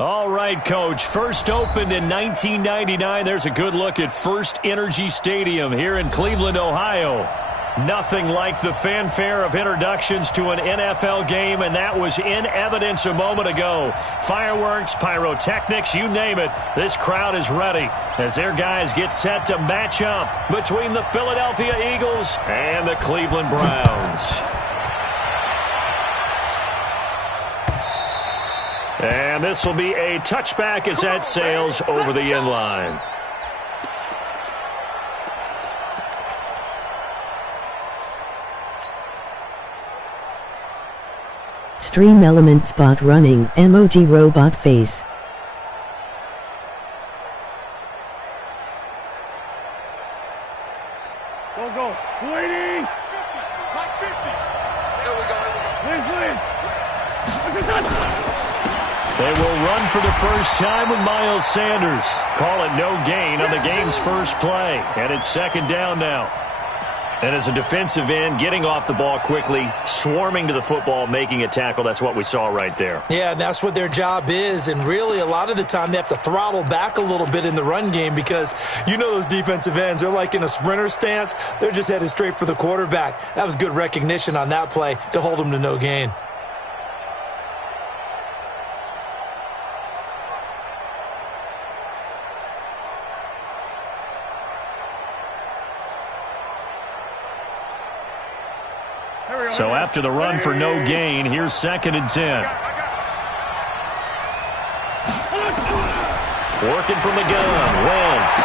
All right, Coach. First opened in 1999. There's a good look at First Energy Stadium here in Cleveland, Ohio. Nothing like the fanfare of introductions to an NFL game, and that was in evidence a moment ago. Fireworks, pyrotechnics, you name it. This crowd is ready as their guys get set to match up between the Philadelphia Eagles and the Cleveland Browns. And this will be a touchback as that sails over the end line. Stream element spot running, emoji robot face. Go. Waiting. 50. Here we go. They will run for the first time with Miles Sanders. Call it no gain on the game's first play. And it's second down now. And as a defensive end, getting off the ball quickly, swarming to the football, making a tackle, that's what we saw right there. Yeah, and that's what their job is. And really, a lot of the time, they have to throttle back a little bit in the run game because you know those defensive ends, they're like in a sprinter stance. They're just headed straight for the quarterback. That was good recognition on that play to hold them to no gain. So after the run for no gain, here's 2nd and 10. Working from the gun, Wentz.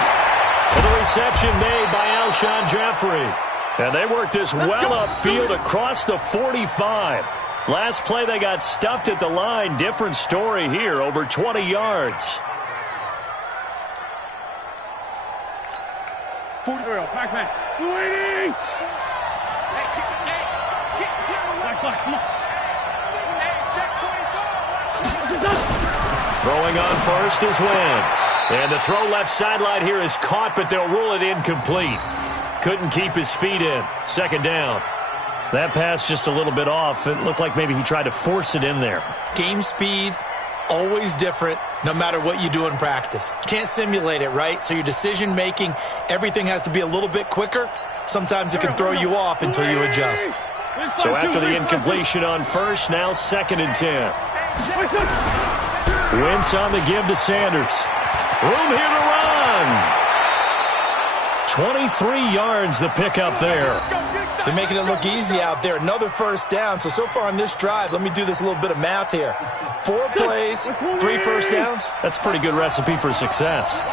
And the reception made by Alshon Jeffrey. And they worked this well upfield across the 45. Last play they got stuffed at the line. Different story here, over 20 yards. 40. Pac-Man. Waiting. Come on. Throwing on first is Wentz. And the throw left sideline here is caught, but they'll rule it incomplete. Couldn't keep his feet in. Second down. That pass just a little bit off. It looked like maybe he tried to force it in there. Game speed, always different, no matter what you do in practice. Can't simulate it, right? So your decision-making, everything has to be a little bit quicker. Sometimes it can throw you off until you adjust. So after the incompletion on first, now 2nd and 10. Wentz on the give to Sanders. Room here to run. 23 yards the pickup there. They're making it look easy out there. Another first down. So far on this drive, let me do this little bit of math here. 4 plays, 3 first downs. That's a pretty good recipe for success.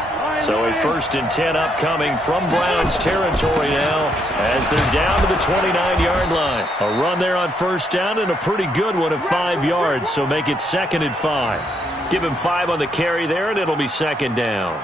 So a 1st and 10 upcoming from Browns territory now as they're down to the 29-yard line. A run there on first down and a pretty good one of 5 yards, so make it 2nd and 5. Give him 5 on the carry there, and it'll be 2nd down.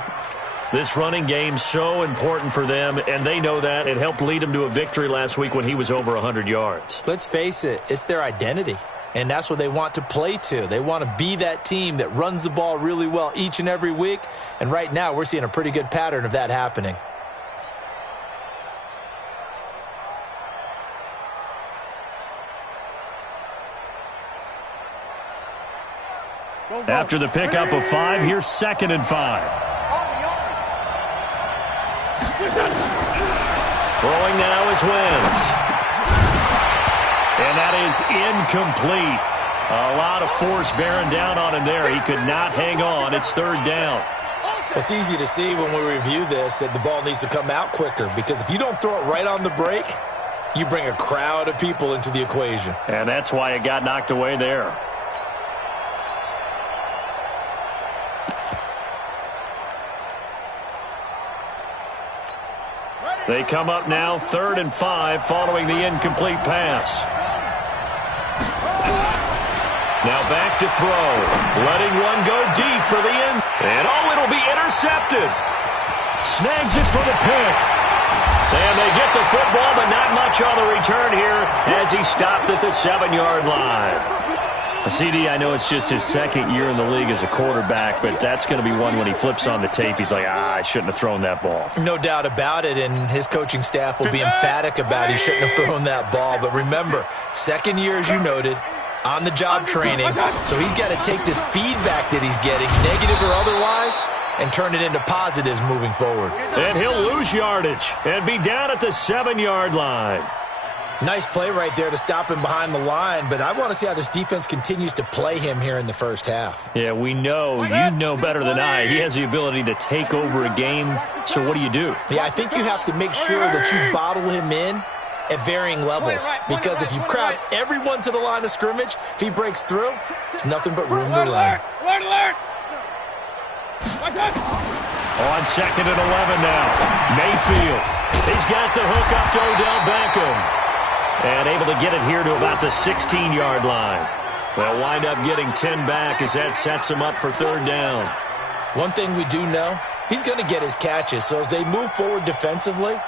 This running game so important for them, and they know that. It helped lead them to a victory last week when he was over 100 yards. Let's face it, it's their identity. And that's what they want to play to. They want to be that team that runs the ball really well each and every week. And right now, we're seeing a pretty good pattern of that happening. After the pickup of 5, here's 2nd and 5. Throwing now is Wentz. And that is incomplete. A lot of force bearing down on him there. He could not hang on. It's 3rd down. It's easy to see when we review this that the ball needs to come out quicker because if you don't throw it right on the break, you bring a crowd of people into the equation. And that's why it got knocked away there. They come up now 3rd and 5 following the incomplete pass. Now back to throw. Letting one go deep for the end. And it'll be intercepted. Snags it for the pick. And they get the football, but not much on the return here as he stopped at the 7-yard line. CD, I know it's just his 2nd year in the league as a quarterback, but that's going to be one when he flips on the tape. He's like, I shouldn't have thrown that ball. No doubt about it, and his coaching staff will be emphatic about he shouldn't have thrown that ball. But remember, 2nd year, as you noted, on-the-job training. So he's got to take this feedback that he's getting, negative or otherwise, and turn it into positives moving forward. And he'll lose yardage and be down at the 7-yard line. Nice play right there to stop him behind the line, but I want to see how this defense continues to play him here in the first half. Yeah, we know, you know better than I, he has the ability to take over a game, so what do you do? Yeah, I think you have to make sure that you bottle him in at varying levels, because if you crowd everyone to the line of scrimmage, if he breaks through, it's nothing but room to run. On 2nd and 11 now, Mayfield. He's got the hook up to Odell Beckham. And able to get it here to about the 16-yard line. They'll wind up getting 10 back as that sets him up for 3rd down. One thing we do know, he's going to get his catches. So as they move forward defensively,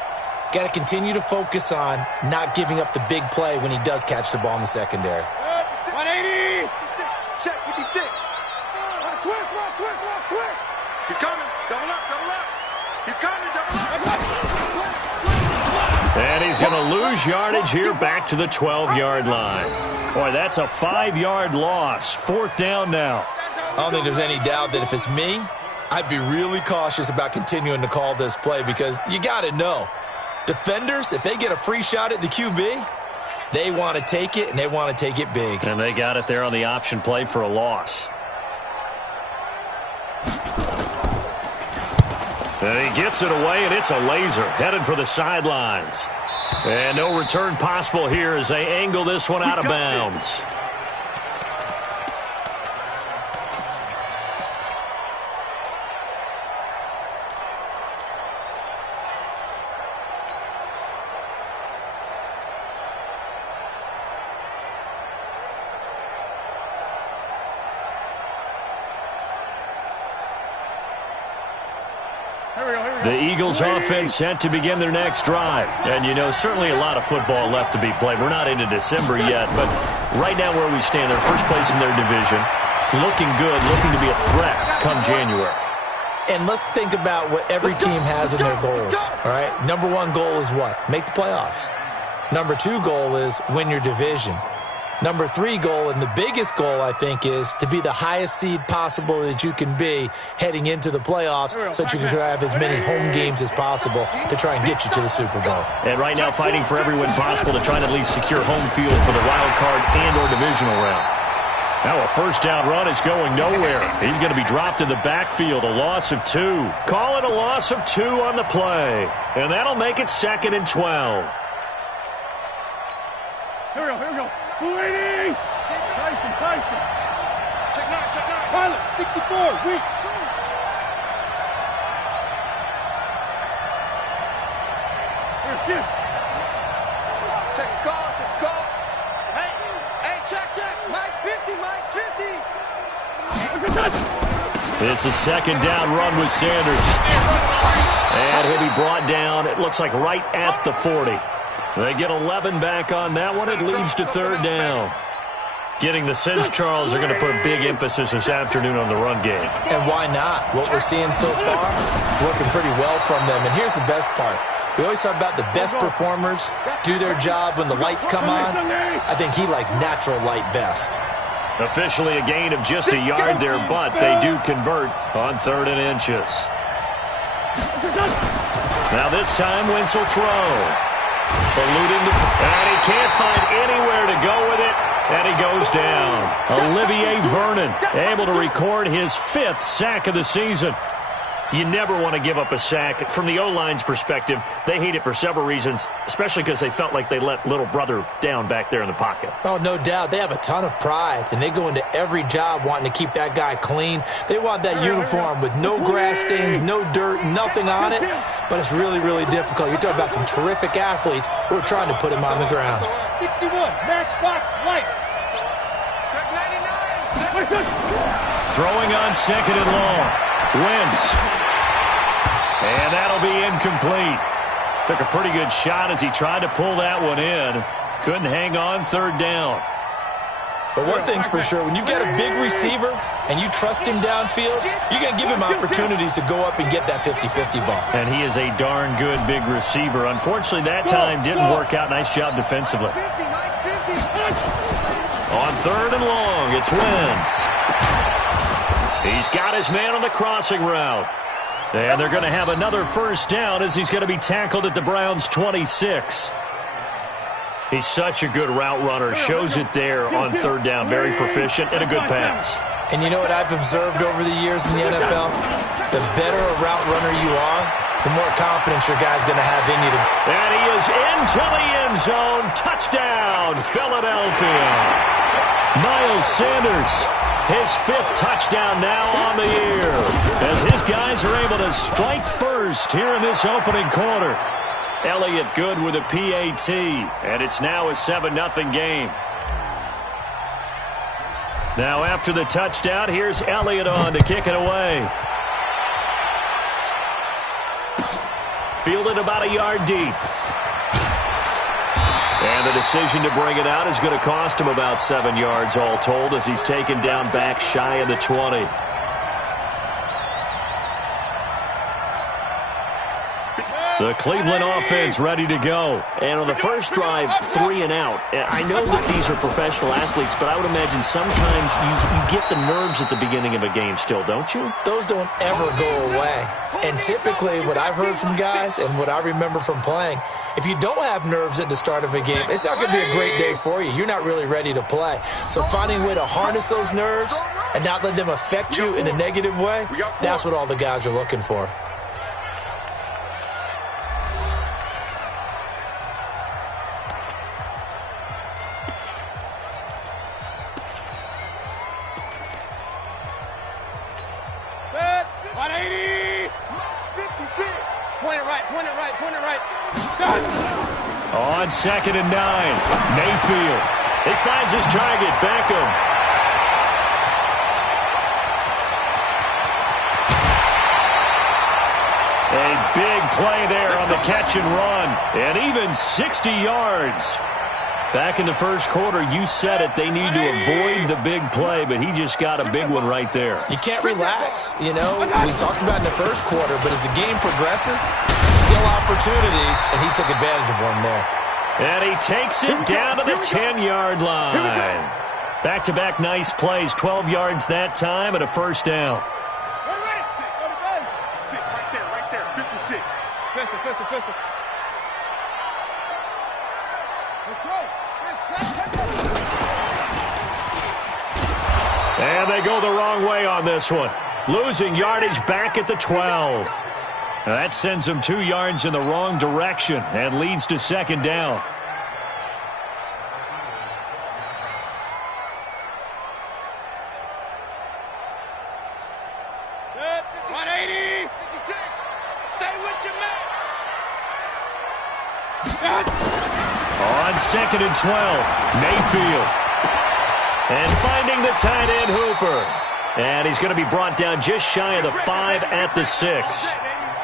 got to continue to focus on not giving up the big play when he does catch the ball in the secondary. 180! Check 56. Switch. He's coming. Double up. He's coming. Double up. And he's going to lose yardage here back to the 12-yard line. Boy, that's a 5-yard loss. 4th down now. I don't think there's any doubt that if it's me, I'd be really cautious about continuing to call this play, because you got to know, defenders, if they get a free shot at the QB, they want to take it, and they want to take it big. And they got it there on the option play for a loss. And he gets it away, and it's a laser headed for the sidelines. And no return possible here as they angle this one out of bounds. The Eagles offense set to begin their next drive. And, you know, certainly a lot of football left to be played. We're not into December yet, but right now where we stand, they're first place in their division. Looking good, looking to be a threat come January. And let's think about what every team has in their goals, all right? Number 1 goal is what? Make the playoffs. Number 2 goal is win your division. Number 3 goal, and the biggest goal, I think, is to be the highest seed possible that you can be heading into the playoffs, so that you can have as many home games as possible to try and get you to the Super Bowl. And right now fighting for every win possible to try and at least secure home field for the wild card and or divisional round. Now a first down run is going nowhere. He's going to be dropped in the backfield, a loss of 2. Call it a loss of 2 on the play. And that'll make it 2nd and 12. Here we go. 280! Tyson. Check now. Pilot, 64, weak. Here's Jim. Check call. Hey, check. Mike 50. It's a 2nd down run with Sanders. And he'll be brought down, it looks like right at the 40. They get 11 back on that one. It leads to 3rd down. Getting the sense, Charles, they're going to put a big emphasis this afternoon on the run game. And why not? What we're seeing so far, working pretty well from them. And here's the best part. We always talk about the best performers do their job when the lights come on. I think he likes natural light best. Officially a gain of just a yard there, but they do convert on 3rd and inches. Now this time, Wentz will throw. And he can't find anywhere to go with it, and he goes down. Olivier Vernon able to record his 5th sack of the season. You never want to give up a sack. From the O-line's perspective, they hate it for several reasons, especially because they felt like they let little brother down back there in the pocket. Oh, no doubt. They have a ton of pride, and they go into every job wanting to keep that guy clean. They want that uniform with no grass stains, no dirt, nothing on it, but it's really, really difficult. You're talking about some terrific athletes who are trying to put him on the ground. 61, matchbox lights. Check 99. Throwing on 2nd and long. Wentz. And that'll be incomplete. Took a pretty good shot as he tried to pull that one in. Couldn't hang on 3rd down. But one thing's for sure, when you've got a big receiver and you trust him downfield, you're going to give him opportunities to go up and get that 50-50 ball. And he is a darn good big receiver. Unfortunately, that time didn't work out. Nice job defensively. 50, Mike's 50. On 3rd and long, it's Wentz. He's got his man on the crossing route. And they're going to have another first down as he's going to be tackled at the Browns' 26. He's such a good route runner. Shows it there on 3rd down. Very proficient and a good pass. And you know what I've observed over the years in the NFL? The better a route runner you are, the more confidence your guy's going to have in you. And he is into the end zone. Touchdown, Philadelphia. Miles Sanders, his 5th touchdown now on the year, as his guys are able to strike first here in this opening quarter. Elliott good with a PAT, and it's now a 7-0 game. Now after the touchdown, here's Elliott on to kick it away. Fielded about a yard deep. And the decision to bring it out is going to cost him about 7 yards all told, as he's taken down back shy of the 20. The Cleveland offense ready to go. And on the first drive, 3 and out. I know that these are professional athletes, but I would imagine sometimes you get the nerves at the beginning of a game still, don't you? Those don't ever go away. And typically what I've heard from guys and what I remember from playing, if you don't have nerves at the start of a game, it's not going to be a great day for you. You're not really ready to play. So finding a way to harness those nerves and not let them affect you in a negative way, that's what all the guys are looking for. On 2nd and 9, Mayfield. He finds his target, Beckham. A big play there on the catch and run, and even 60 yards. Back in the first quarter, you said it, they need to avoid the big play, but he just got a big one right there. You can't relax, you know. We talked about in the first quarter, but as the game progresses, still opportunities, and he took advantage of one there. And he takes it down to the 10-yard line. Back-to-back nice plays, 12 yards that time and a first down. Right there, 56. Let's go. And they go the wrong way on this one. Losing yardage back at the 12. That sends them 2 yards in the wrong direction and leads to 2nd down. Good. 180. 56. Stay with your man. On 2nd and 12, Mayfield. And finding the tight end, Hooper. And he's going to be brought down just shy of the 5 at the 6.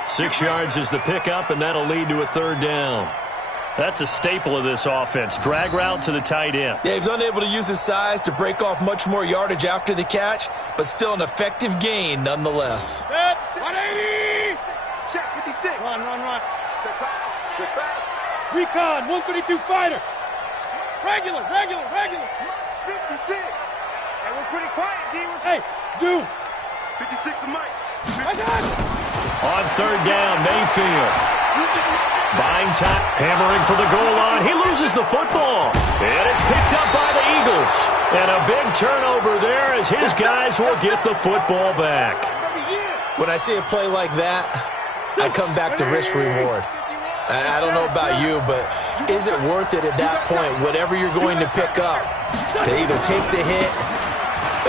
6 yards is the pickup, and that'll lead to a 3rd down. That's a staple of this offense. Drag route to the tight end. Yeah, he's unable to use his size to break off much more yardage after the catch, but still an effective gain nonetheless. Good. 180. Check 56. Run. Check pass. Recon, 132 fighter. Regular. 56. Hey, we're pretty quiet, D. Hey, zoom. 56 to Mike. I got it. On 3rd down, Mayfield. Buying time, hammering for the goal line. He loses the football. And it's picked up by the Eagles. And a big turnover there as his guys will get the football back. When I see a play like that, I come back to risk-reward. I don't know about you, but is it worth it at that point, whatever you're going to pick up, to either take the hit,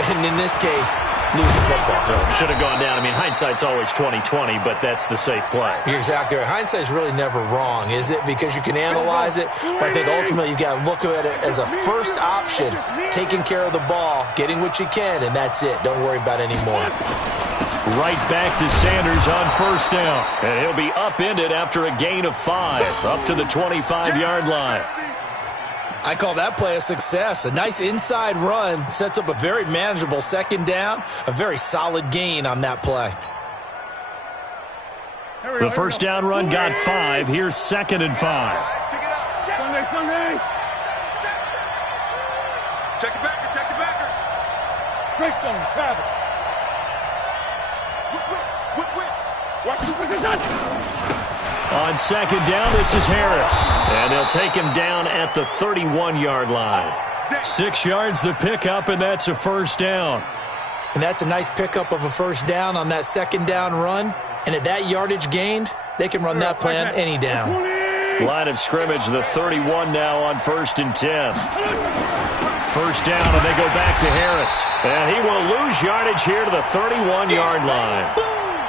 and in this case, lose the football? Should have gone down. I mean, hindsight's always 20/20, but that's the safe play. You're exactly right. Hindsight's really never wrong, is it? Because you can analyze it, but I think ultimately you got to look at it as a first option, taking care of the ball, getting what you can, and that's it. Don't worry about any more. Right back to Sanders on 1st down. And he'll be upended after a gain of 5, up to the 25-yard line. I call that play a success. A nice inside run sets up a very manageable 2nd down, a very solid gain on that play. The first down run got 5. Here's 2nd and 5. Sunday. Check the backer, check the backer. Brace on him, travel. Whip. Watch the wicked touch. On second down, this is Harris. And they'll take him down at the 31-yard line. 6 yards the pickup, and that's a first down. And that's a nice pickup of a first down on that second down run. And at that yardage gained, they can run that plan any down. Line of scrimmage, the 31 now on 1st and 10. First down, and they go back to Harris. And he will lose yardage here to the 31-yard line.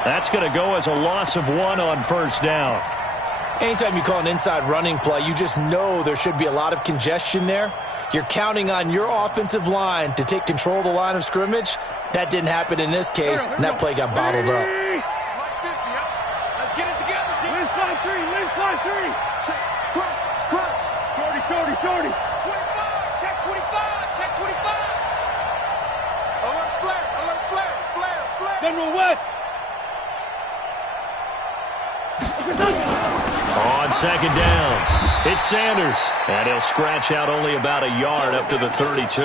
That's going to go as a loss of 1 on first down. Anytime you call an inside running play, you just know there should be a lot of congestion there. You're counting on your offensive line to take control of the line of scrimmage. That didn't happen in this case, and that play got bottled up. Let's get it together. Liz fly 3. Crunch. 40. 25. Check 25. Check 25. Alert flare. General West. On second down, it's Sanders. And he'll scratch out only about a yard up to the 32.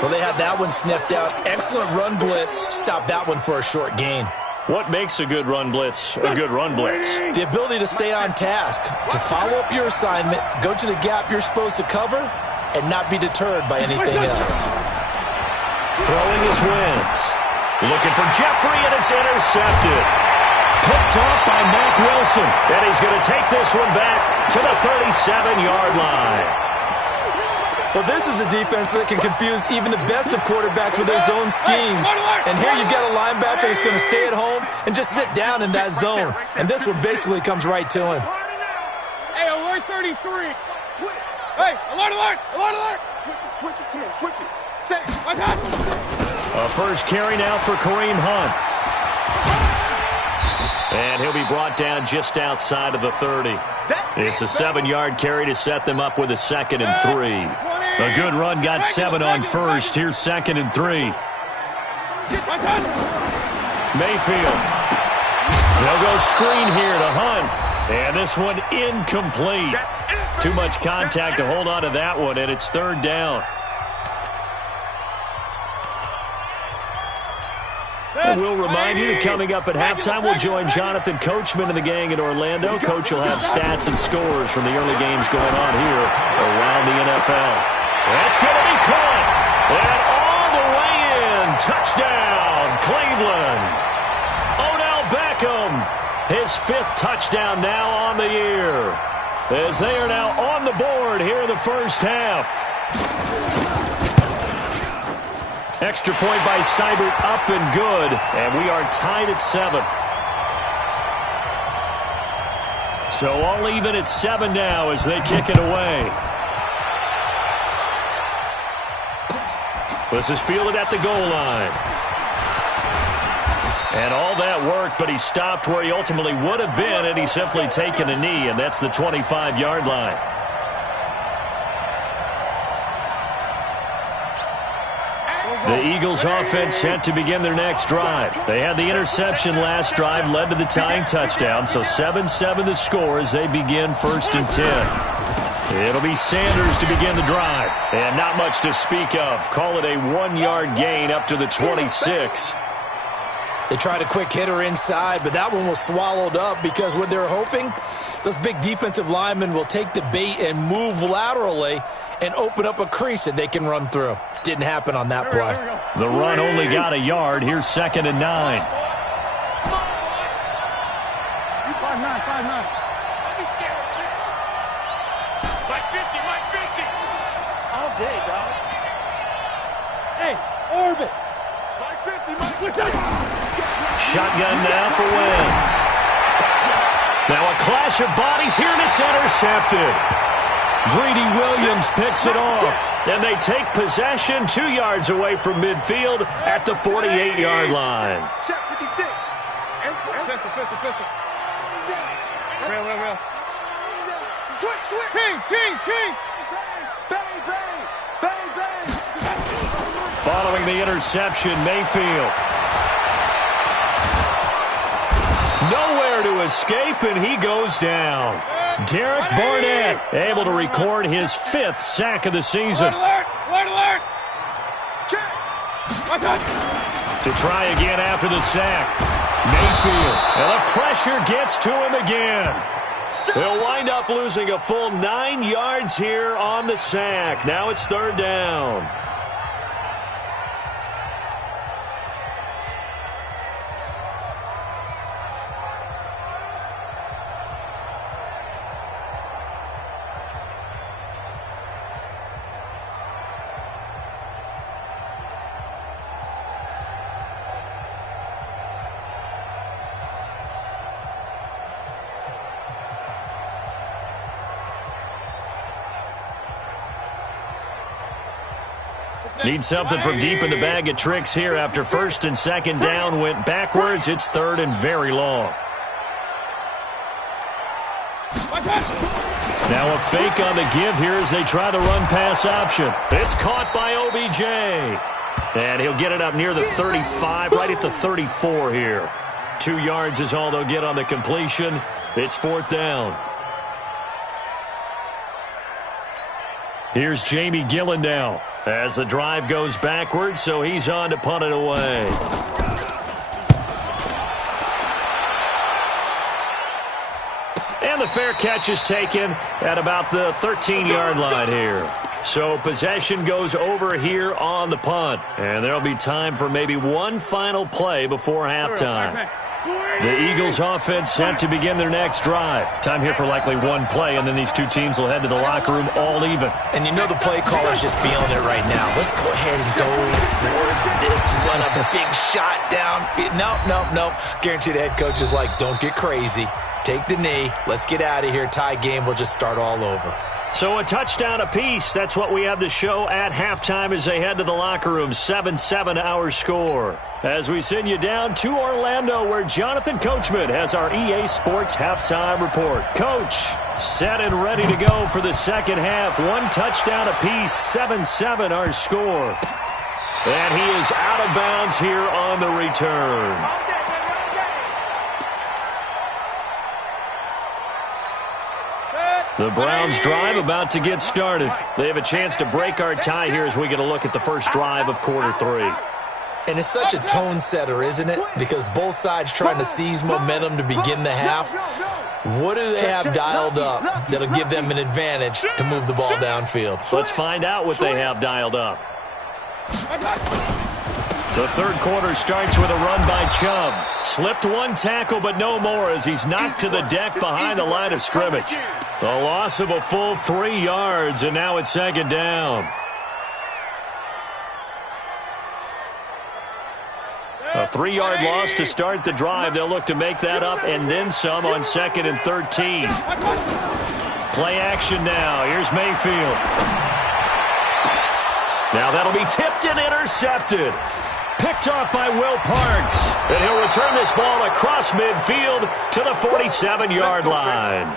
Well, they had that one sniffed out. Excellent run blitz. Stop that one for a short gain. What makes a good run blitz a good run blitz? The ability to stay on task, to follow up your assignment, go to the gap you're supposed to cover, and not be deterred by anything else. Throwing his Wentz. Looking for Jeffrey, and it's intercepted. Picked off by Mack Wilson. And he's going to take this one back to the 37-yard line. Well, this is a defense that can confuse even the best of quarterbacks with their zone schemes. And here you've got a linebacker that's going to stay at home and just sit down in that zone. And this one basically comes right to him. Hey, alert 33. Hey, alert. Switch it, kid. Switch it. Say, A first carry now for Kareem Hunt. And he'll be brought down just outside of the 30. It's a 7-yard carry to set them up with a 2nd and 3. A good run got 7 on first. Here's 2nd and 3. Mayfield. They'll go screen here to Hunt. And this one incomplete. Too much contact to hold on to that one, and it's 3rd down. And we'll remind you that coming up at halftime, we'll join Jonathan Coachman and the gang in Orlando. Coach will have stats and scores from the early games going on here around the NFL. That's going to be caught. And all the way in. Touchdown, Cleveland. Odell Beckham, his 5th touchdown now on the year. As they are now on the board here in the first half. Extra point by Seibert, up and good, and we are tied at 7. So all even at 7 now as they kick it away. This is fielded at the goal line. And all that work, but he stopped where he ultimately would have been, and he's simply taken a knee, and that's the 25-yard line. The Eagles offense set to begin their next drive. They had the interception last drive, led to the tying touchdown, so 7-7 the score as they begin 1st and 10. It'll be Sanders to begin the drive, and not much to speak of. Call it a 1-yard gain up to the 26. They tried a quick hitter inside, but that one was swallowed up because what they're hoping, those big defensive linemen will take the bait and move laterally and open up a crease that they can run through. Didn't happen on that play. The run only got a yard. Here's 2nd and 9. 5-9. don't be scared. Mike 50. All day, dog. Hey, orbit. Mike 50. Shotgun now for Wentz. Now a clash of bodies here, and it's intercepted. Greedy Williams picks it off, and they take possession 2 yards away from midfield at the 48-yard line. Check 56. Pistol. Real. Switch. King. Bang. Following the interception, Mayfield. Nowhere to escape, and he goes down. Derek Barnett able to record his 5th sack of the season. Alert! Alert! Alert! To try again after the sack. Mayfield. And the pressure gets to him again. They'll wind up losing a full 9 yards here on the sack. Now it's 3rd down. Need something from deep in the bag of tricks here after 1st and 2nd down went backwards. It's 3rd and very long. Now a fake on the give here as they try the run-pass option. It's caught by OBJ. And he'll get it up near the 35, right at the 34 here. 2 yards is all they'll get on the completion. It's 4th down. Here's Jamie Gillen now as the drive goes backwards, so he's on to punt it away. And the fair catch is taken at about the 13-yard line here. So possession goes over here on the punt. And there'll be time for maybe one final play before halftime. The Eagles offense set to begin their next drive. Time here for likely one play, and then these two teams will head to the locker room all even. And you know the play caller's just feeling it right now. Let's go ahead and go for this one. A big shot down. Nope. Guarantee the head coach is like, don't get crazy. Take the knee. Let's get out of here. Tie game. We'll just start all over. So a touchdown apiece. That's what we have to show at halftime as they head to the locker room. 7-7 our score. As we send you down to Orlando, where Jonathan Coachman has our EA Sports halftime report. Coach, set and ready to go for the second half. One touchdown apiece. 7-7 our score. And he is out of bounds here on the return. The Browns drive about to get started. They have a chance to break our tie here as we get a look at the first drive of quarter three. And it's such a tone setter, isn't it? Because both sides trying to seize momentum to begin the half. What do they have dialed up that'll give them an advantage to move the ball downfield? Let's find out what they have dialed up. The third quarter starts with a run by Chubb. Slipped one tackle, but no more as he's knocked to the deck behind the line of scrimmage. The loss of a full 3 yards, and now it's second down. A 3-yard loss to start the drive. They'll look to make that up and then some on 2nd and 13. Play action now. Here's Mayfield. Now that'll be tipped and intercepted. Picked off by Will Parks. And he'll return this ball across midfield to the 47-yard line.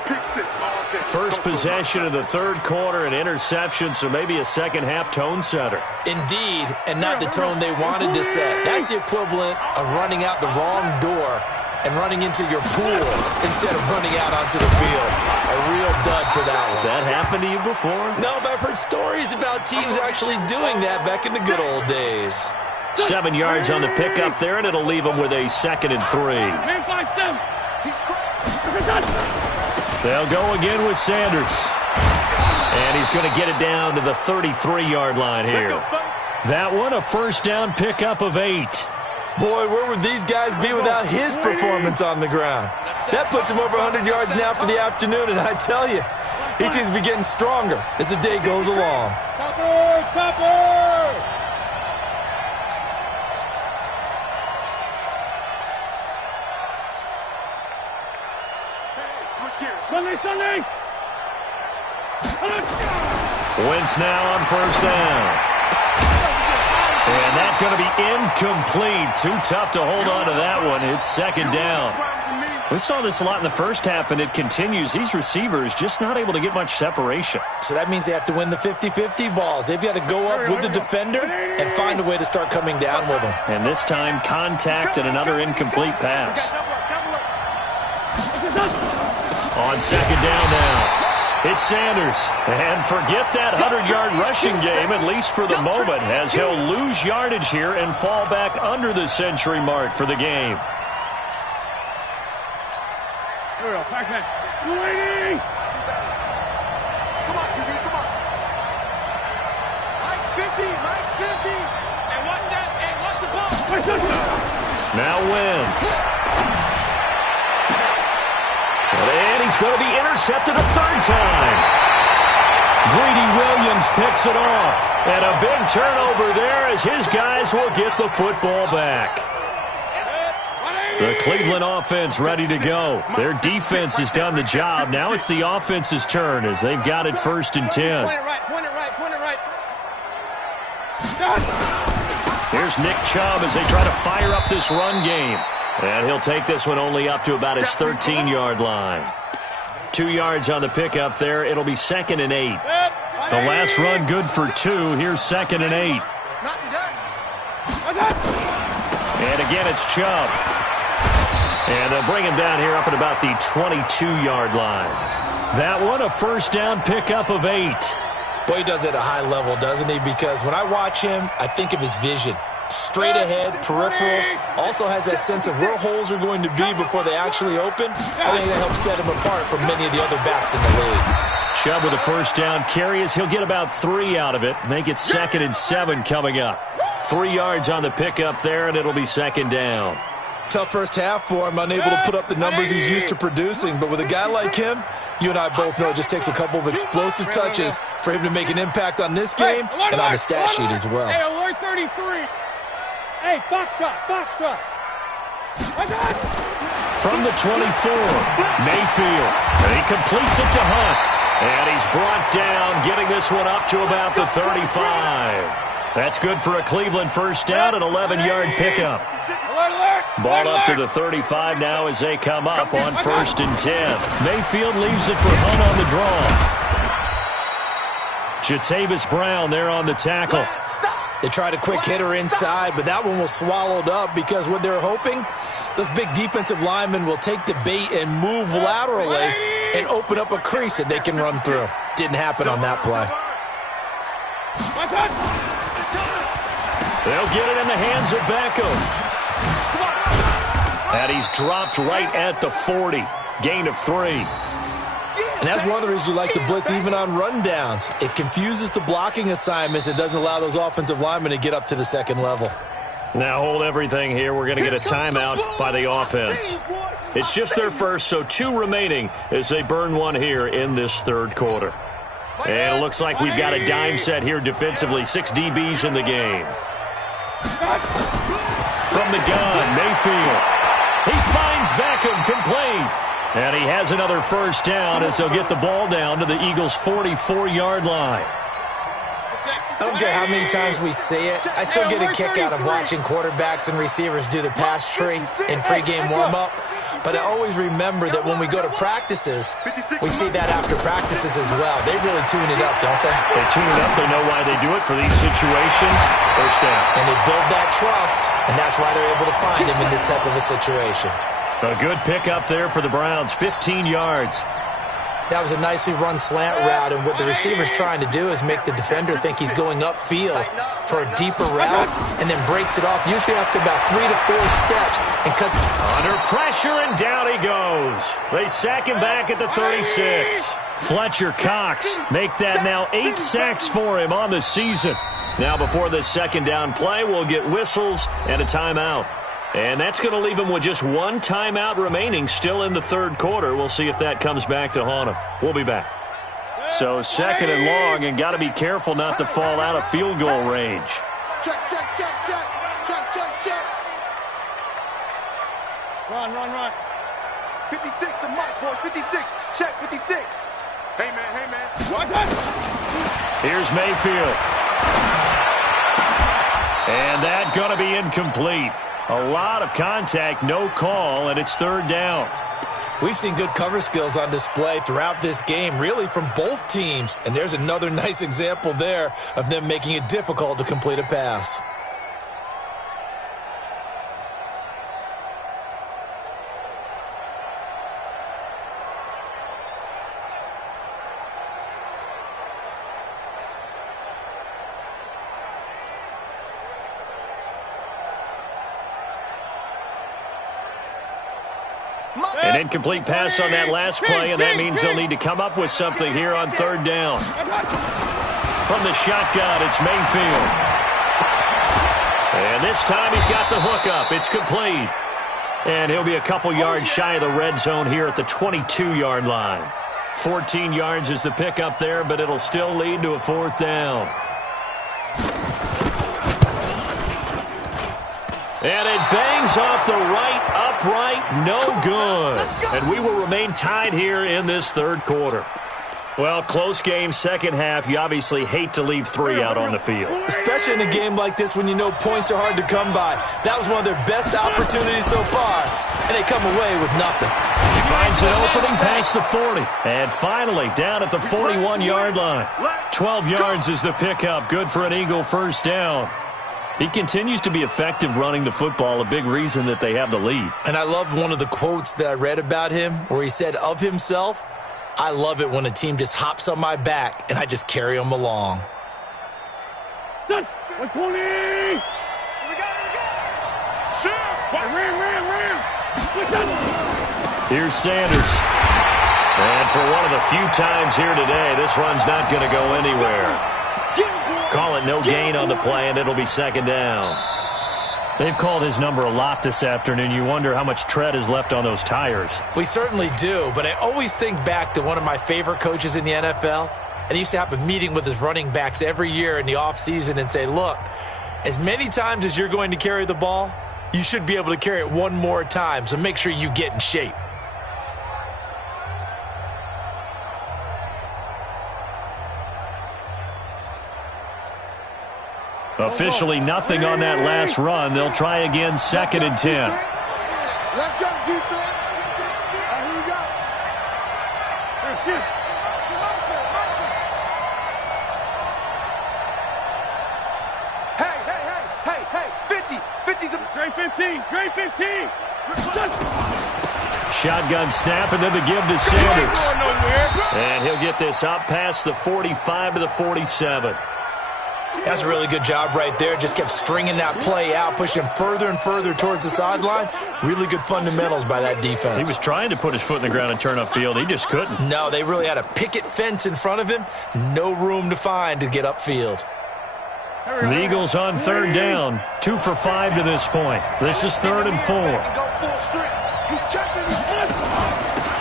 First possession of the third quarter, an interception, so maybe a second-half tone setter. Indeed, and not the tone they wanted to set. That's the equivalent of running out the wrong door and running into your pool instead of running out onto the field. A real dud for that one. Has that happened to you before? No, but I've heard stories about teams actually doing that back in the good old days. 7 yards on the pickup there, and it'll leave them with a 2nd and 3. They'll go again with Sanders. And he's going to get it down to the 33-yard line here. That one, a first down pickup of 8. Boy, where would these guys be without his performance on the ground? That puts him over 100 yards now for the afternoon, and I tell you, he seems to be getting stronger as the day goes along. Topper! Sunday! Wentz now on first down. And that's going to be incomplete. Too tough to hold on to that one. It's second down. We saw this a lot in the first half, and it continues. These receivers just not able to get much separation. So that means they have to win the 50-50 balls. They've got to go up with the defender and find a way to start coming down with them. And this time, contact and another incomplete pass. On second down now, it's Sanders. And forget that 100-yard rushing game, at least for the moment, as he'll lose yardage here and fall back under the century mark for the game. Here we go, back. 280! Come on, QB, come on. Mike's 50, Mike's 50. Hey, watch that. Hey, watch the ball. Now wins. And he's going to be intercepted a third time. Greedy Williams picks it off. And a big turnover there as his guys will get the football back. The Cleveland offense ready to go. Their defense has done the job. Now it's the offense's turn as they've got it 1st and 10. Point it right. Here's Nick Chubb as they try to fire up this run game. And he'll take this one only up to about his 13-yard line. 2 yards on the pickup there. It'll be 2nd and 8. The last run good for 2. Here's 2nd and 8. And again, it's Chubb. And they'll bring him down here up at about the 22-yard line. That one, a first down pickup of 8. Boy, he does it at a high level, doesn't he? Because when I watch him, I think of his vision. Straight ahead, peripheral, also has that sense of where holes are going to be before they actually open. I think that helps set him apart from many of the other backs in the league. Chubb with a first down carry as he'll get about 3 out of it. Make it 2nd and 7 coming up. 3 yards on the pickup there, and it'll be 2nd down. Tough first half for him, unable to put up the numbers he's used to producing. But with a guy like him, you and I both know it just takes a couple of explosive touches for him to make an impact on this game and on the stat sheet as well. Hey, alert 33. Hey, Foxtrot. From the 24, Mayfield. And he completes it to Hunt. And he's brought down, getting this one up to about the 35. That's good for a Cleveland first down, an 11-yard pickup. Ball up to the 35 now as they come up on 1st and 10. Mayfield leaves it for Hunt on the draw. Jatavis Brown there on the tackle. They tried a quick hitter inside, but that one was swallowed up because what they're hoping, those big defensive linemen will take the bait and move laterally and open up a crease that they can run through. Didn't happen on that play. They'll get it in the hands of Beckham. And he's dropped right at the 40. Gain of 3. And that's one of the reasons you like to blitz even on rundowns. It confuses the blocking assignments. It doesn't allow those offensive linemen to get up to the second level. Now hold everything here. We're going to get a timeout by the offense. It's just their first, so 2 remaining as they burn one here in this 3rd quarter. And it looks like we've got a dime set here defensively. 6 DBs in the game. From the gun, Mayfield. He finds Beckham complete. And he has another first down as they'll get the ball down to the Eagles' 44-yard line. I don't care how many times we see it. I still get a kick out of watching quarterbacks and receivers do the pass tree in pregame warm-up. But I always remember that when we go to practices, we see that after practices as well. They really tune it up, don't they? They tune it up. They know why they do it for these situations. First down. And they build that trust, and that's why they're able to find him in this type of a situation. A good pickup there for the Browns, 15 yards. That was a nicely run slant route, and what the receiver's trying to do is make the defender think he's going upfield for a deeper route and then breaks it off, usually after about 3 to 4 steps, and cuts. Under pressure, and down he goes. They sack him back at the 36. Fletcher Cox make that now 8 sacks for him on the season. Now before this second down play, we'll get whistles and a timeout. And that's going to leave him with just 1 timeout remaining still in the 3rd quarter. We'll see if that comes back to haunt him. We'll be back. So 2nd and long, and got to be careful not to fall out of field goal range. Check. Run. 56 to Mike, boys. 56. Check 56. Hey, man. Here's Mayfield. And that going to be incomplete. A lot of contact, no call, and it's 3rd down. We've seen good cover skills on display throughout this game, really from both teams. And there's another nice example there of them making it difficult to complete a pass. An incomplete pass on that last play, and that means they'll need to come up with something here on third down. From the shotgun, it's Mayfield. And this time he's got the hook up. It's complete. And he'll be a couple yards shy of the red zone here at the 22-yard line. 14 yards is the pickup there, but it'll still lead to a fourth down. And it bangs off the right upright, no good. And we will remain tied here in this third quarter. Well, close game, second half. You obviously hate to leave three out on the field. Especially in a game like this when you know points are hard to come by. That was one of their best opportunities so far, and they come away with nothing. He finds an opening past the 40. And finally, down at the 41-yard line. 12 yards is the pickup. Good for an Eagle first down. He continues to be effective running the football, a big reason that they have the lead. And I love one of the quotes that I read about him where he said of himself, "I love it when a team just hops on my back and I just carry them along." Done. 120. We got it. Shoot. Ram. Here's Sanders. And for one of the few times here today, this run's not going to go anywhere. Call it no gain on the play, and it'll be second down. They've called his number a lot this afternoon. You wonder how much tread is left on those tires. We certainly do, but I always think back to one of my favorite coaches in the NFL, and he used to have a meeting with his running backs every year in the offseason and say, look, as many times as you're going to carry the ball, you should be able to carry it one more time, so make sure you get in shape. Officially nothing on that last run. They'll try again, second and 10. Let's go, defense. Here we go. Hey. 50. Great 15. Shotgun snap, and then the give to Sanders. And he'll get this up past the 45 to the 47. That's a really good job right there. Just kept stringing that play out, pushing further and further towards the sideline. Really good fundamentals by that defense. He was trying to put his foot in the ground and turn upfield. He just couldn't. No, they really had a picket fence in front of him. No room to find to get upfield. The Eagles on third down. 2 for 5 to this point. This is 3rd and 4.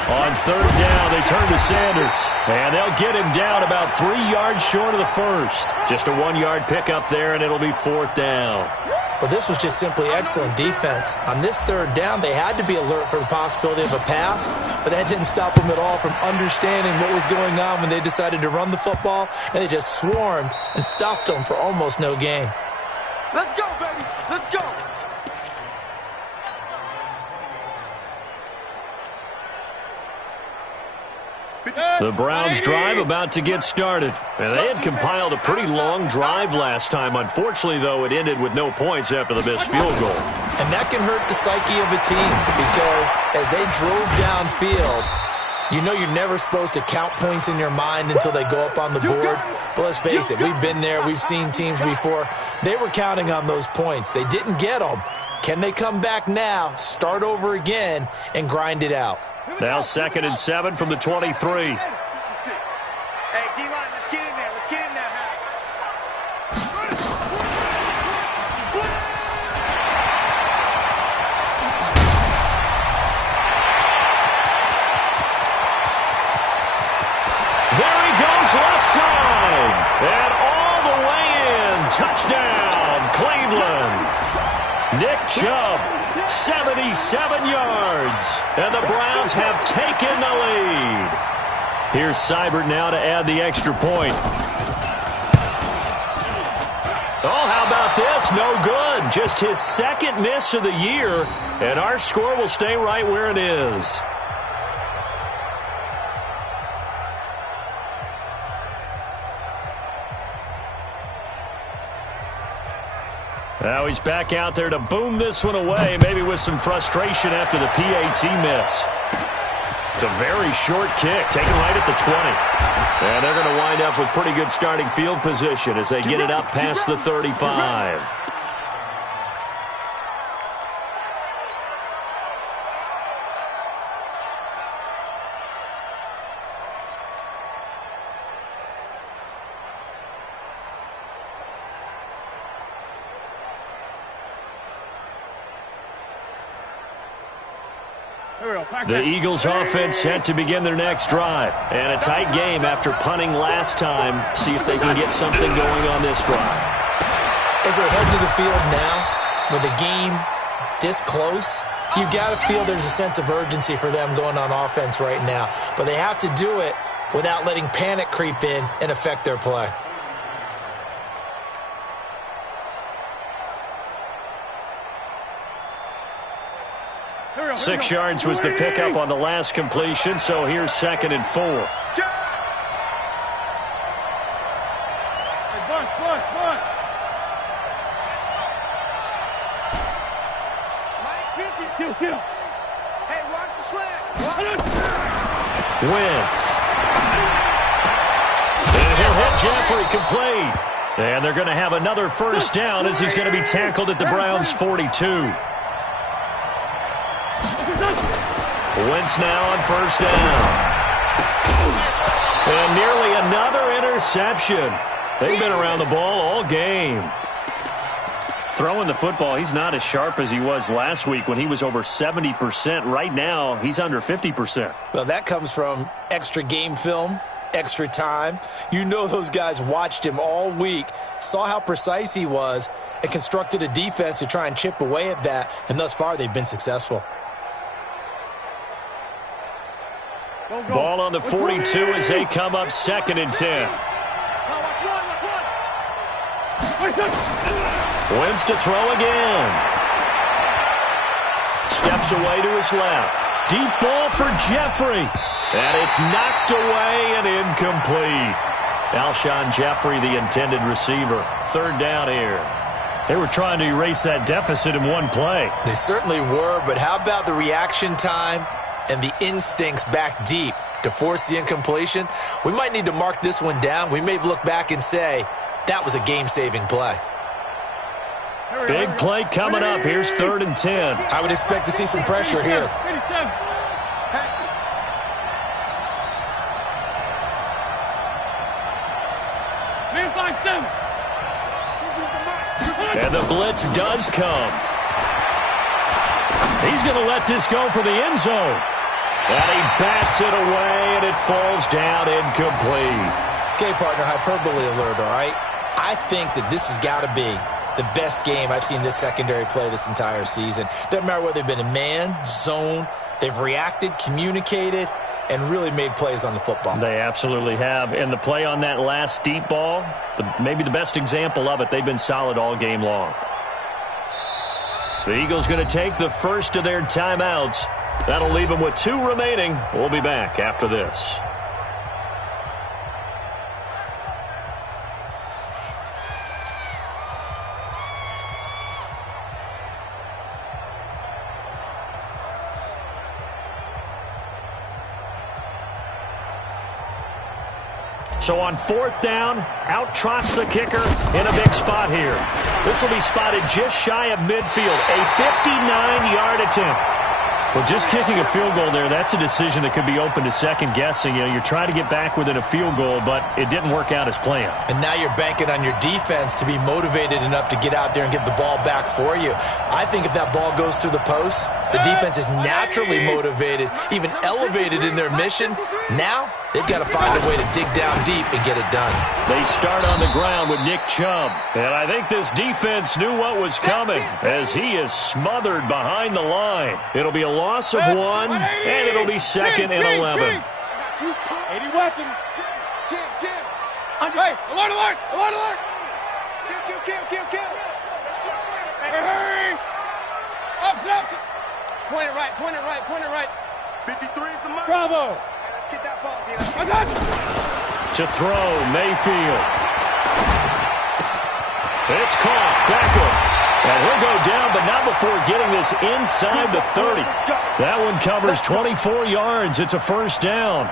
On third down, they turn to Sanders. And they'll get him down about 3 yards short of the first. Just a 1-yard pickup there, and it'll be 4th down. Well, this was just simply excellent defense. On this third down, they had to be alert for the possibility of a pass, but that didn't stop them at all from understanding what was going on when they decided to run the football, and they just swarmed and stuffed them for almost no gain. Let's go, baby. Let's go. The Browns drive about to get started. And they had compiled a pretty long drive last time. Unfortunately, though, it ended with no points after the missed field goal. And that can hurt the psyche of a team because as they drove downfield, you know you're never supposed to count points in your mind until they go up on the board. But let's face it, we've been there. We've seen teams before. They were counting on those points. They didn't get them. Can they come back now, start over again, and grind it out? Now 2nd and 7 from the 23. Hey, D-line, let's get in there. Let's get in there, There he goes, left side. And all the way in. Touchdown, Cleveland. Nick Chubb, 77 yards. And the Browns have taken the lead. Here's Seibert now to add the extra point. Oh, how about this? No good. Just his 2nd miss of the year. And our score will stay right where it is. Now he's back out there to boom this one away, maybe with some frustration after the PAT miss. It's a very short kick, taken right at the 20. And they're going to wind up with pretty good starting field position as they get it up past the 35. The Eagles offense set to begin their next drive. And a tight game after punting last time. See if they can get something going on this drive. As they head to the field now, with the game this close, you've got to feel there's a sense of urgency for them going on offense right now. But they have to do it without letting panic creep in and affect their play. Six yards was the pickup on the last completion, so here's 2nd and 4. Hey, watch the slant. Wentz. And he'll hit Jeffrey complete. And they're going to have another first down as he's going to be tackled at the Browns' 42. Wentz now on first down. And nearly another interception. They've been around the ball all game. Throwing the football, he's not as sharp as he was last week when he was over 70%. Right now, he's under 50%. Well, that comes from extra game film, extra time. You know those guys watched him all week, saw how precise he was, and constructed a defense to try and chip away at that. And thus far, they've been successful. Ball on the 42 as they come up 2nd and 10. Wentz to throw again. Steps away to his left. Deep ball for Jeffrey. And it's knocked away and incomplete. Alshon Jeffrey, the intended receiver. 3rd down here. They were trying to erase that deficit in one play. They certainly were, but how about the reaction time and the instincts back deep to force the incompletion? We might need to mark this one down. We may look back and say, that was a game-saving play. Big play coming up. Here's 3rd and 10. I would expect to see some pressure here. And the blitz does come. He's going to let this go for the end zone. And he bats it away, and it falls down incomplete. Okay, partner, hyperbole alert, all right? I think that this has got to be the best game I've seen this secondary play this entire season. Doesn't matter whether they've been in man, zone, they've reacted, communicated, and really made plays on the football. They absolutely have. And the play on that last deep ball, maybe the best example of it, they've been solid all game long. The Eagles going to take the first of their timeouts. That'll leave them with 2 remaining. We'll be back after this. So on 4th down, out trots the kicker in a big spot here. This will be spotted just shy of midfield, a 59-yard attempt. Well, just kicking a field goal there, that's a decision that could be open to second guessing. You know, you're trying to get back within a field goal, but it didn't work out as planned. And now you're banking on your defense to be motivated enough to get out there and get the ball back for you. I think if that ball goes through the post, the defense is naturally motivated, even elevated in their mission. Now they've got to find a way to dig down deep and get it done. They start on the ground with Nick Chubb. And I think this defense knew what was coming as he is smothered behind the line. It'll be a loss of 1, and it'll be 2nd and 11. 80 weapons. Jim. Hey, alert, alert, alert, alert. Kill. Hey. Up. Point it right. 53 is the mark. Bravo. Let's get that ball, Dino. I got you. To throw, Mayfield. It's caught. Beckham. And he'll go down, but not before getting this inside the 30. That one covers 24 yards. It's a first down.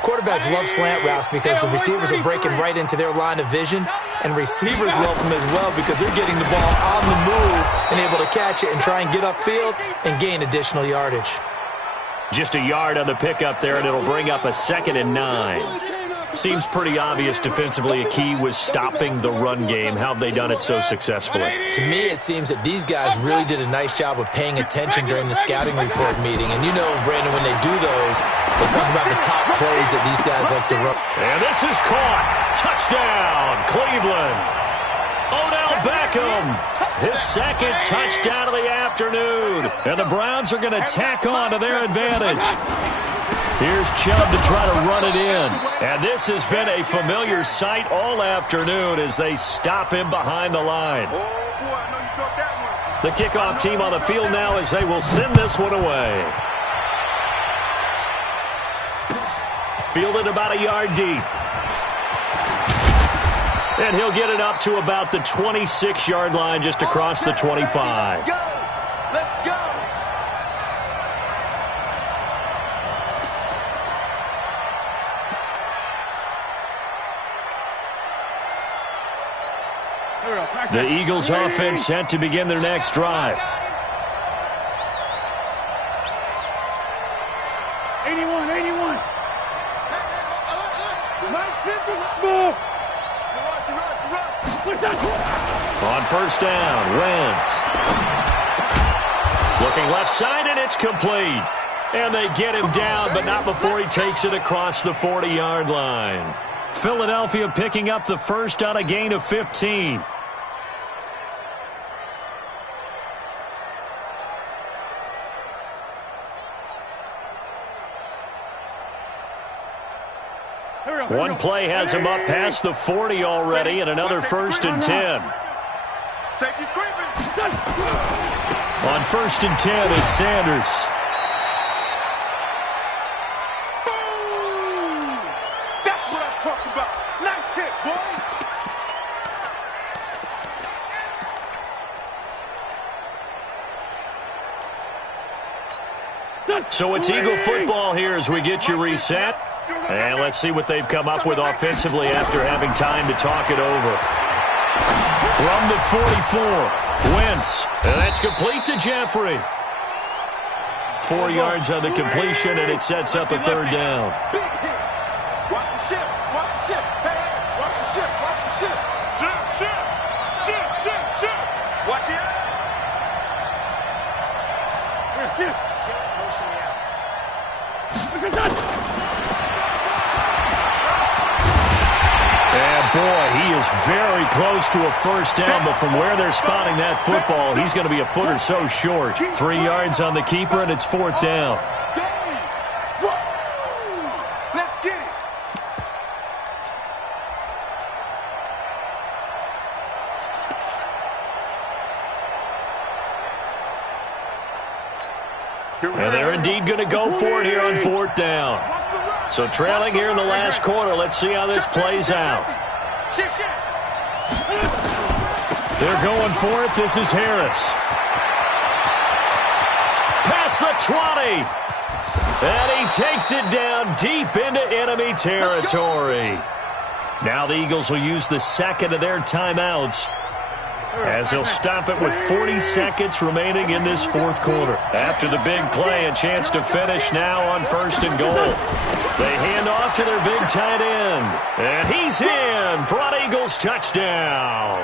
Quarterbacks love slant routes because the receivers are breaking right into their line of vision, and receivers love them as well because they're getting the ball on the move and able to catch it and try and get upfield and gain additional yardage. Just a yard on the pickup there, and it'll bring up a 2nd and 9. Seems pretty obvious defensively a key was stopping the run game. How have they done it so successfully? To me, it seems that these guys really did a nice job of paying attention during the scouting report meeting. And you know, Brandon, when they do those, they talk about the top plays that these guys like to run. And this is caught. Touchdown, Cleveland. Odell Beckham, his second touchdown of the afternoon. And the Browns are going to tack on to their advantage. Here's Chubb to try to run it in. And this has been a familiar sight all afternoon as they stop him behind the line. The kickoff team on the field now as they will send this one away. Fielded about a yard deep. And he'll get it up to about the 26-yard line just across the 25. Let's go. The Eagles offense set to begin their next drive. 81. Mike's 50. Small. On first down, Wentz. Looking left side, and it's complete. And they get him down, but not before he takes it across the 40-yard line. Philadelphia picking up the first on a gain of 15. One play has him up past the 40 already, and another first and 10. Safety screaming. On first and 10, it's Sanders. Boom! That's what I'm talking about. Nice hit, boy. So it's Eagle football here as we get you reset. And let's see what they've come up with offensively after having time to talk it over. From the 44, Wentz. And that's complete to Jeffrey. 4 yards on the completion, and it sets up a third down. Big hit. Watch the ship. Watch the ship. Hey, watch the ship. Watch the ship. Ship. Watch the eye. Motion me out. Look at that. And boy, he is very close to a first down, but from where they're spotting that football, he's going to be a foot or so short. 3 yards on the keeper, and it's fourth down. Let's get it. And they're indeed going to go for it here on fourth down. So trailing here in the last quarter, let's see how this plays out. They're going for it. This is Harris. Past the 20. And he takes it down deep into enemy territory. Now the Eagles will use the second of their timeouts as they'll stop it with 40 seconds remaining in this fourth quarter. After the big play, a chance to finish now on first and goal. They hand off to their big tight end. And he's in for an Eagles touchdown.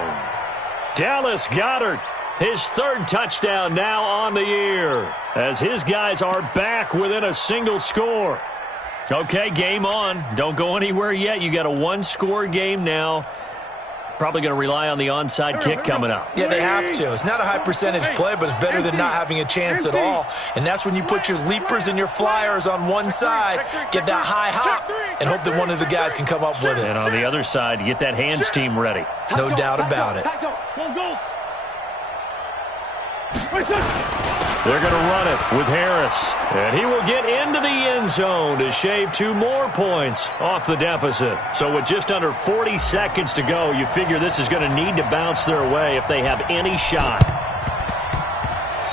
Dallas Goedert, his third touchdown now on the year, as his guys are back within a single score. Okay, game on. Don't go anywhere yet. You got a one-score game now. Probably going to rely on the onside kick coming up. Yeah, they have to. It's not a high percentage play, but it's better than not having a chance at all. And that's when you put your leapers and your flyers on one side, get that high hop, and hope that one of the guys can come up with it. And on the other side, get that hands team ready. No doubt about it. They're going to run it with Harris. And he will get into the end zone to shave 2 more points off the deficit. So with just under 40 seconds to go, you figure this is going to need to bounce their way if they have any shot.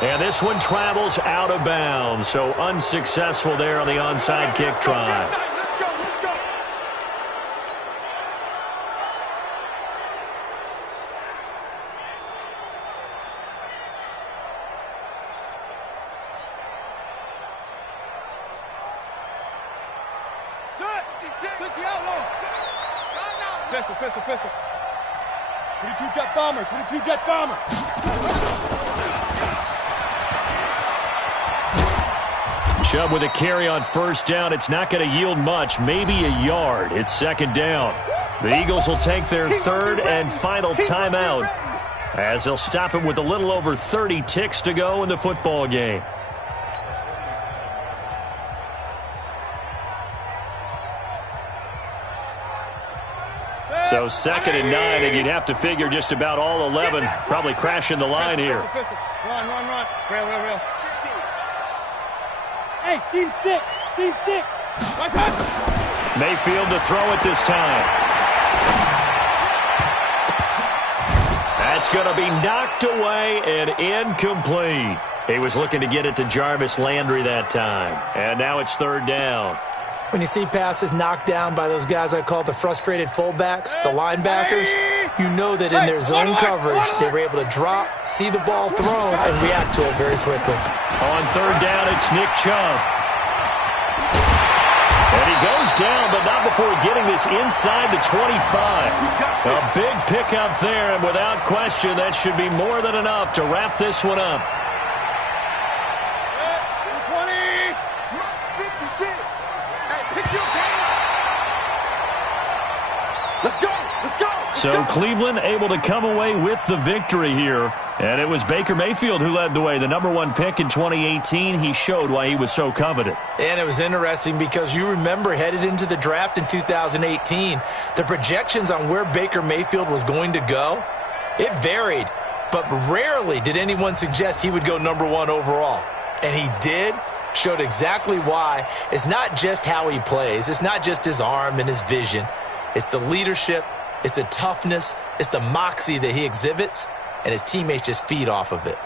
And this one travels out of bounds. So unsuccessful there on the onside kick try. Pistol. 22 jet bomber. Chubb with a carry on first down. It's not going to yield much, maybe a yard. It's second down. The Eagles will take their third and final timeout as they'll stop it with a little over 30 ticks to go in the football game. So 2nd and 9, and you'd have to figure just about all 11 probably crashing the line here. Run. Real. Hey, team 6. Mayfield to throw it this time. That's going to be knocked away and incomplete. He was looking to get it to Jarvis Landry that time. And now it's 3rd down. When you see passes knocked down by those guys I call the frustrated fullbacks, the linebackers, you know that in their zone coverage, they were able to drop, see the ball thrown, and react to it very quickly. On 3rd down, it's Nick Chubb. And he goes down, but not before getting this inside the 25. A big pickup there, and without question, that should be more than enough to wrap this one up. 56. Hey, pick your game. Let's go. So Cleveland able to come away with the victory here. And it was Baker Mayfield who led the way. The #1 pick in 2018. He showed why he was so coveted. And it was interesting because you remember headed into the draft in 2018, the projections on where Baker Mayfield was going to go, it varied. But rarely did anyone suggest he would go #1 overall. And he did. Showed exactly why. It's not just how he plays. It's not just his arm and his vision. It's the leadership. It's the toughness. It's the moxie that he exhibits. And his teammates just feed off of it.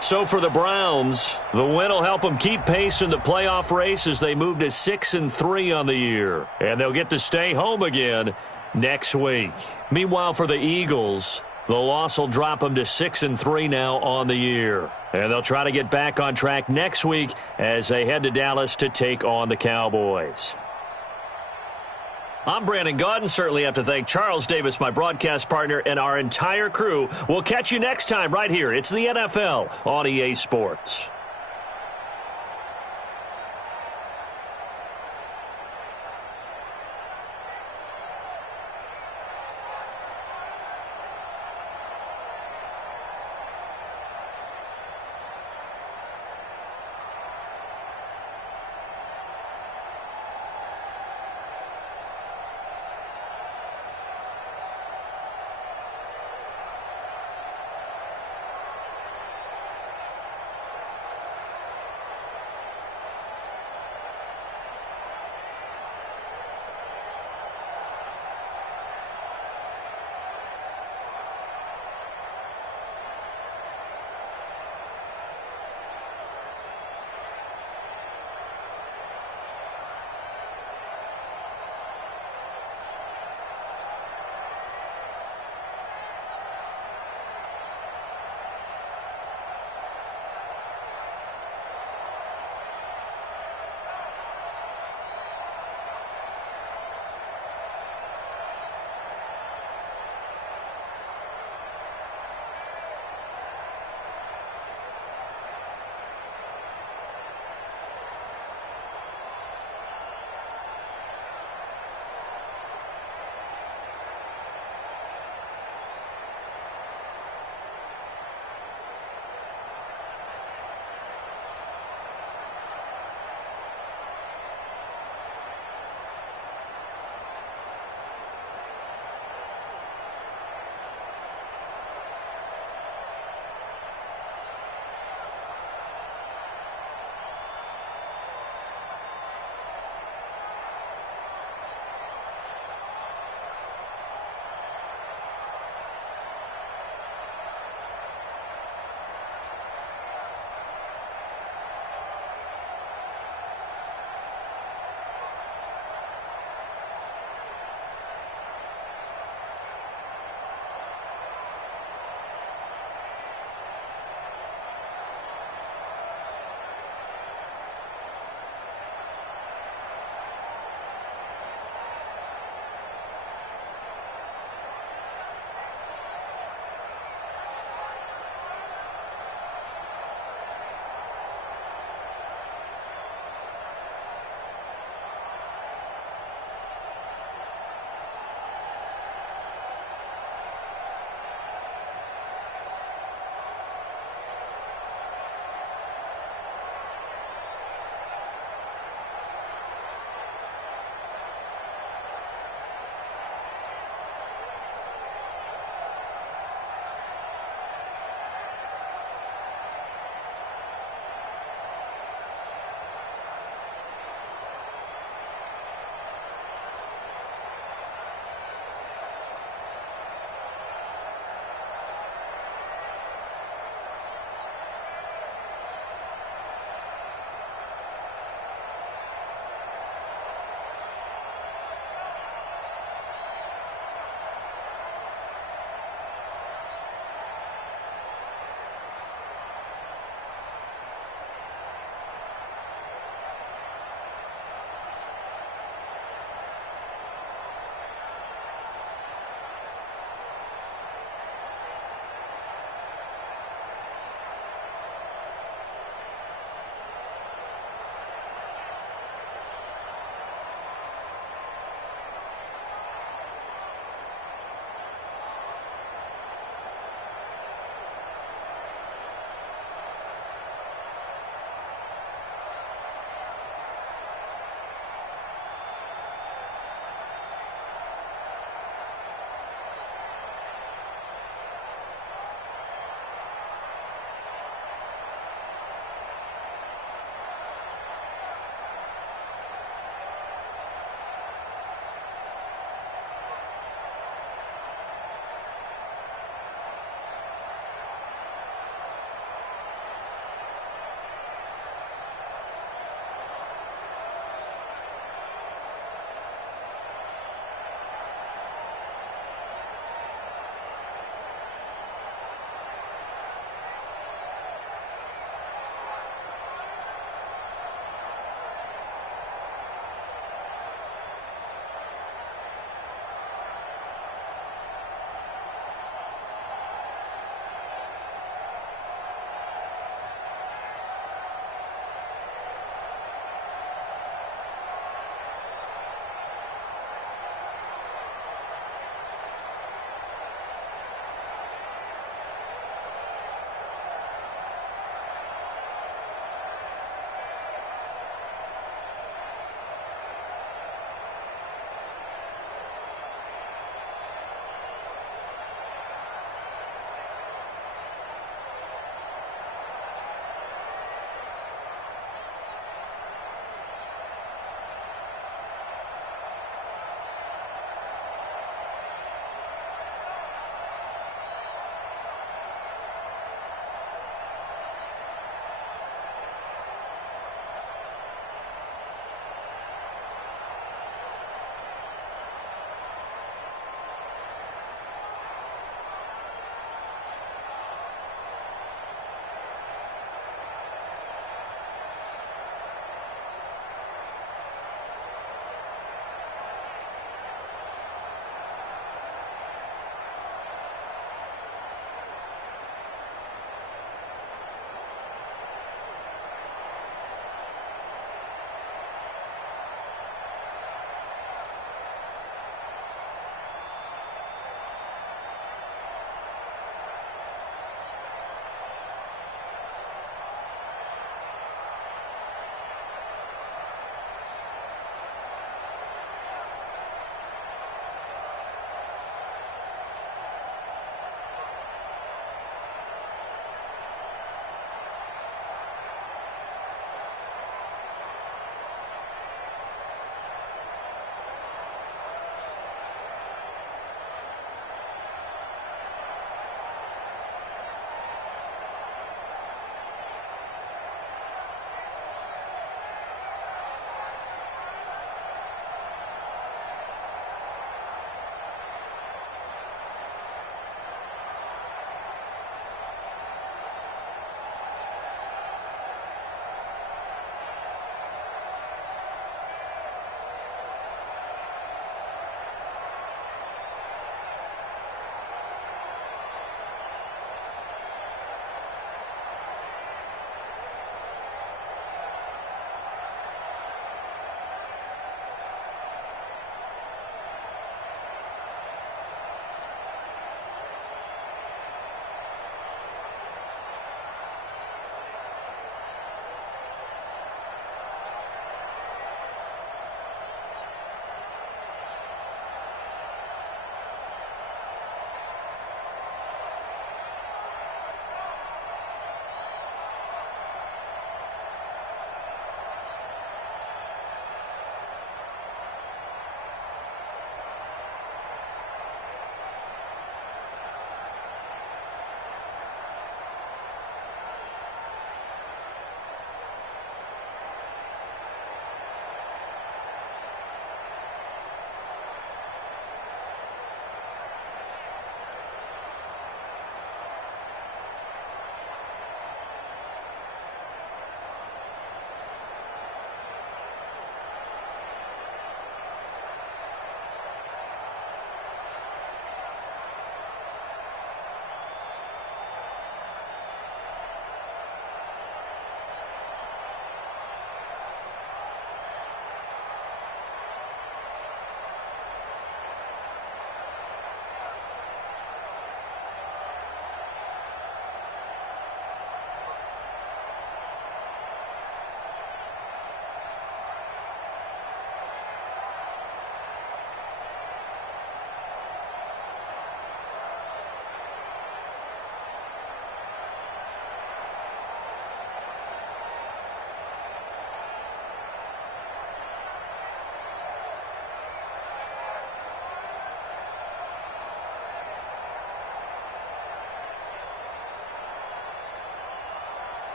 So for the Browns, the win will help them keep pace in the playoff race as they move to 6-3 on the year. And they'll get to stay home again next week. Meanwhile, for the Eagles, the loss will drop them to 6-3 now on the year. And they'll try to get back on track next week as they head to Dallas to take on the Cowboys. I'm Brandon Gaudin. Certainly have to thank Charles Davis, my broadcast partner, and our entire crew. We'll catch you next time right here. It's the NFL on EA Sports.